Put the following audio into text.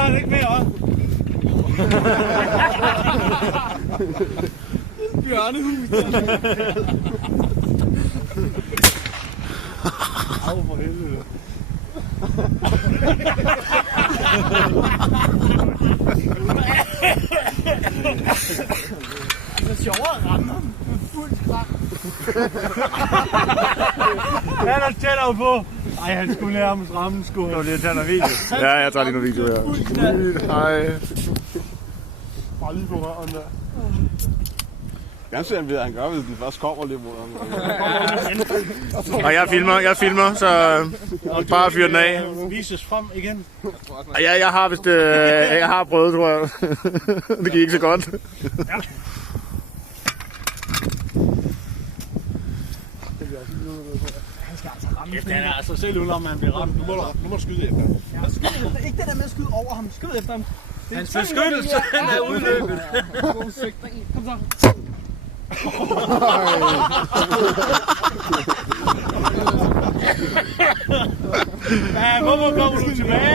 gør han ikke mere, hva'? Bjørnehus. Au for helvede. Det er sjovere at ramme ham. Du er fuldt skræk. Han er tættere på. Ej, han skulle nærmest ramme sgu. Det var lige at tage noget video. Ja, jeg tager lige noget video her. Hej. Bare lige på røven der. Jeg synes, at han gør, hvis den først kommer lige mod ham. Og jeg filmer, så bare fyr den af. Vises frem igen. Ja, jeg har vist, jeg har prøvet, tror jeg. Det gik ikke så godt. Ja. Han skal altså ramme. Han er altså selv ud om, han bliver ramt. Nu må du skyde efter. Ja, skyd efter. Ikke det der med at skyde over ham. Skyd efter ham. Hans beskyttelse er udløbet. Kom så. Hvorfor kommer du tilbage?